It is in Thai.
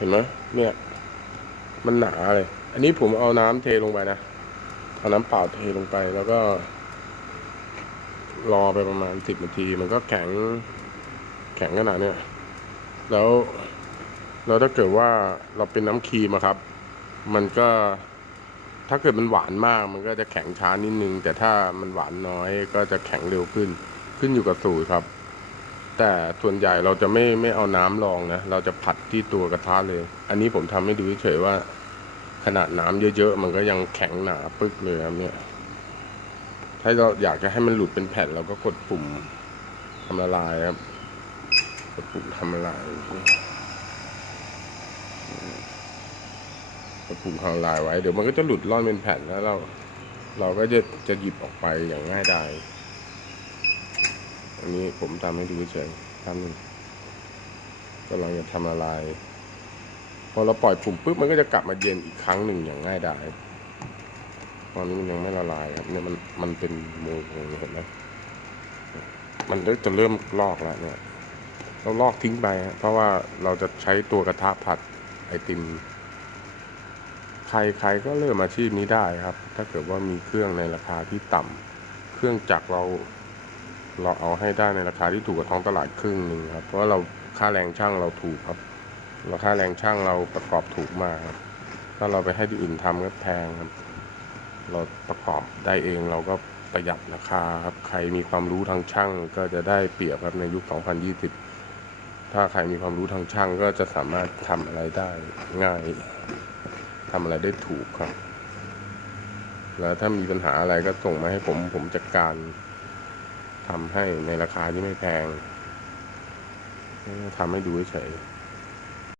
เห็นไหมเนี่ย มันหนาเลย อันนี้ผมเอาน้ำเทลงไปนะเอาน้ำเปล่าเทลงไปแล้วก็ รอไปประมาณสิบนาที มันก็แข็ง แข็งขนาดเนี้ยแล้วแล้วถ้าเกิดว่าเราเป็นน้ำครีมครับ มันก็ถ้าเกิดมันหวานมาก มันก็จะแข็งช้านิดนึง แต่ถ้ามันหวานน้อยก็จะแข็งเร็วขึ้น ขึ้นอยู่กับสูตรครับ แต่ส่วนใหญ่เราจะไม่ไม่เอาน้ำรองนะ เราจะผัดที่ตัวกระทะเลย อันนี้ผมทำให้ดูเฉยว่า ขนาดน้ำเยอะๆ มันก็ยังแข็งหนาปึ๊กเลยครับเนี่ย ถ้าเราอยากจะให้มันหลุดเป็นแผ่นเราก็กดปุ่มทำละลายครับ กดปุ่มทำละลายกดปุ่มทำละลายไว้ เดี๋ยวมันก็จะหลุดร่อนเป็นแผ่นแล้วเรา เราก็จะจะหยิบออกไปอย่างง่ายดาย อันนี้ผมทำให้ดูเฉยๆทำหนึ่งกำลังจะทำละลาย พอเราปล่อยปุ่มปุ๊บมันก็จะกลับมาเย็นอีกครั้งหนึ่งอย่างง่ายดายตอนนี้มันยังไม่ละลายครับเนี่ยมันมันเป็นโมงเห็นไหมมันจะเริ่มลอกแล้วเนี่ย เราลอกทิ้งไปเพราะว่าเราจะใช้ตัวกระทะผัดไอติมใครใครก็เริ่มอาชีพนี้ได้ครับ ถ้าเกิดว่ามีเครื่องในราคาที่ต่ำเครื่องจักรเรา เราเอาให้ได้ในราคาที่ถูกกว่าท้องตลาดครึ่งหนึ่งครับ เพราะเราค่าแรงช่างเราถูกครับ เราค่าแรงช่างเราประกอบถูกมากครับ ถ้าเราไปให้ที่อื่นทำก็แพงครับ เราประกอบได้เองเราก็ประหยัดราคาครับ ใครมีความรู้ทางช่างก็จะได้เปรียบครับในยุค 2020 ถ้าใครมีความรู้ทางช่างก็จะสามารถทำอะไรได้ง่ายทำอะไรได้ถูกครับ แล้วถ้ามีปัญหาอะไรก็ส่งมาให้ผมผมจัดการ ทำให้ในราคาที่ไม่แพงทำให้ดูเฉย